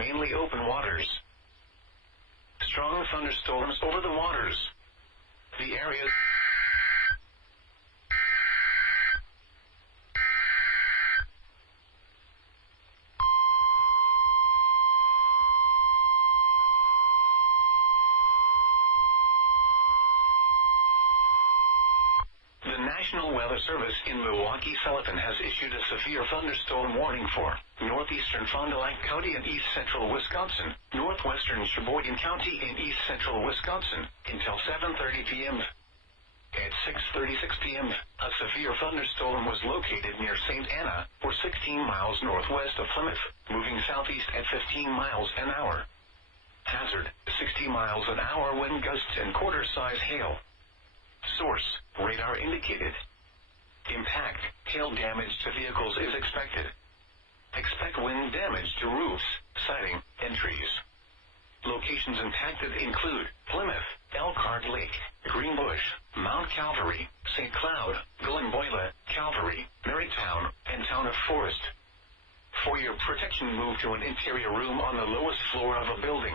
mainly open waters. Strong thunderstorms over the waters. The area. The National Weather Service in Milwaukee-Sullivan has issued a severe thunderstorm warning for northeastern Fond du Lac County and east central Wisconsin, northwestern Sheboygan County and east central Wisconsin, until 7:30 p.m. At 6:36 p.m., a severe thunderstorm was located near St. Anna, or 16 miles northwest of Plymouth, moving southeast at 15 miles an hour. Hazard, 60 miles an hour wind gusts and quarter-size hail. Source, radar indicated. Impact, hail damage to vehicles is expected. Expect wind damage to roofs, siding, and trees. Locations impacted include Plymouth, Elkhart Lake, Greenbush, Mount Calvary, St. Cloud, Glenboyle, Calvary, Marytown, and Town of Forest. For your protection, move to an interior room on the lowest floor of a building.